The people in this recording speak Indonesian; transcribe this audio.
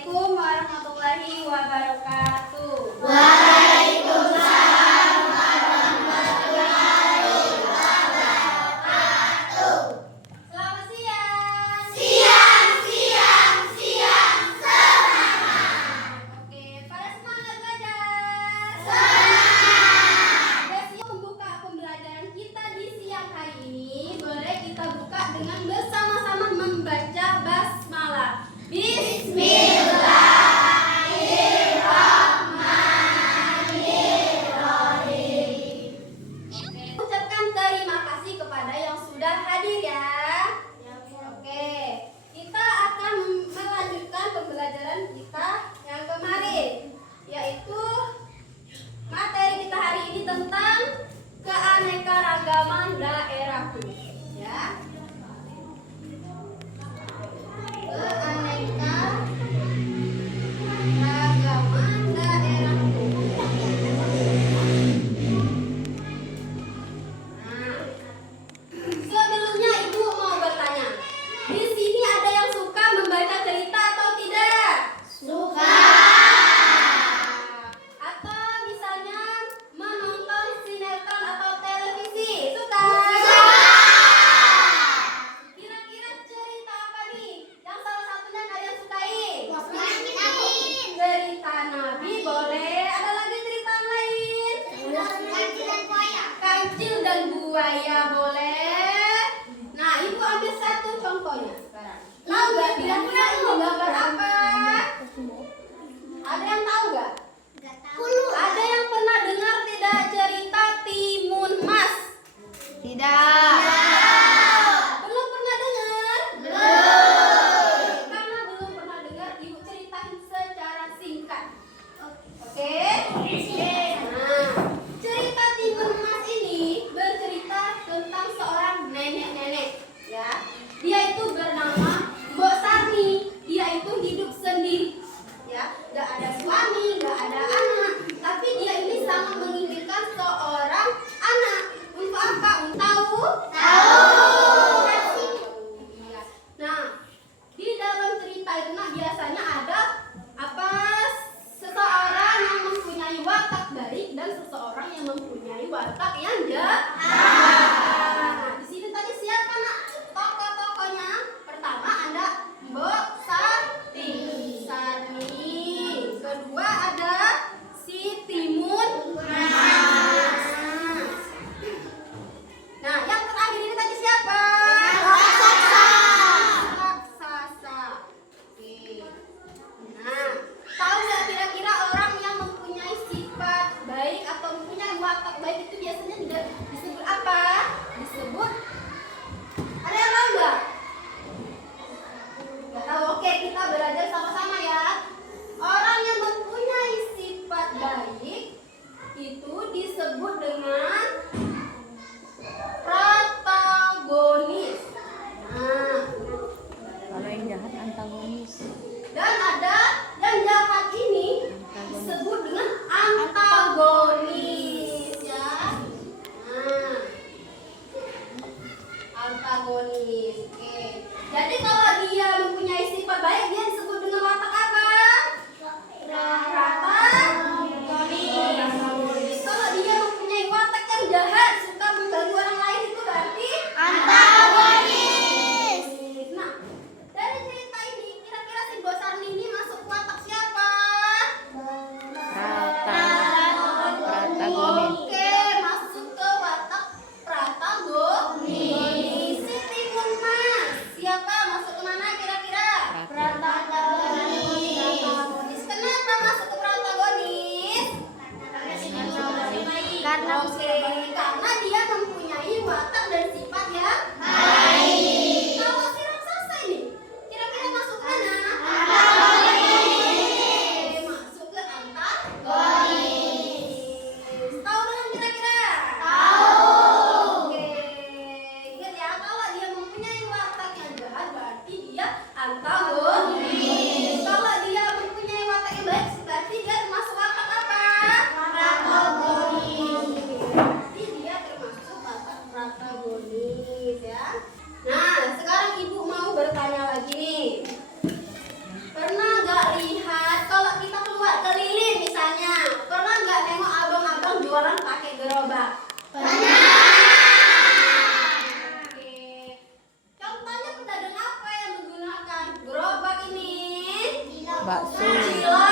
Assalamualaikum warahmatullahi wabarakatuh. Waalaikumsalam warahmatullahi wabarakatuh. Selamat siang. Siang semangat. Oke, pada semangat belajar. Semangat. Besok membuka pembelajaran kita di siang hari ini. Boleh kita buka dengan bersama-sama membaca basmalah. Bismillahirrahmanirrahim. Oke, ucapkan terima kasih kepada yang sudah hadir ya. Oke, kita akan melanjutkan pembelajaran kita yang kemarin, yaitu materi kita hari ini tentang keanekaragaman daerahku. Ya. Keanekaragaman daerahku. Nah, sebelumnya Ibu mau bertanya, di sini ada yang suka membaca cerita atau tidak? Suka. Atau misalnya menonton sinetron atau televisi, suka? Kira-kira cerita apa nih yang salah satunya kalian sukai? Cerita Nabi boleh. Ada lagi cerita lain? Kancil dan buaya boleh. Nah, Ibu ambil satu contohnya sekarang. Tahu nggak kira-kira ini gambar apa? Ada yang tahu nggak? Ada yang pernah dengar tidak cerita Timun Mas? Tidak. Belum pernah dengar? Belum. Karena belum pernah dengar, Ibu ceritain secara singkat. Oke? Nah, cerita Timun Mas ini bercerita tentang seorang nenek-nenek, ya. Dia itu bernama Mbok Sarni. Dia itu hidup sendiri, ya. Gak ada suami, gak ada anak. Tapi dia ini sangat menginginkan seorang anak. Untuk apa? Untuk tahu? Iya. Nah, di dalam cerita itu biasanya ada apa? Seseorang yang mempunyai watak baik dan seseorang yang mempunyai watak yang jahat. Nah, di sini tadi siapa nak tokoh-tokohnya? Pertama ada Mbok Sarni. Kedua ada si Timun Mas. Nah, yang terakhir ini tadi siapa? Raksasa. Oke. Nah, tahu nggak kira-kira orang yang mempunyai sifat baik atau mempunyai watak baik itu biasanya tidak disebut apa? Disebut, ada yang tahu nggak? Nggak tahu. Oke, kita belajar sama-sama ya. Orang yang mempunyai sifat baik itu disebut dengan protagonis. Nah, Kalau yang jahat antagonis. dan ada yang jahat ini disebut dengan antagonis, ya. Nah, antagonis. Oke. Jadi kalau dia mempunyai sifat baik, dia disebut dengan watak apa? Protagonis. Kalau dia mempunyai watak yang jahat, suka mengganggu orang lain, itu berarti Antagonis. Nah, dari cerita ini kira-kira si Mbok Sarni ini Bakso. cilok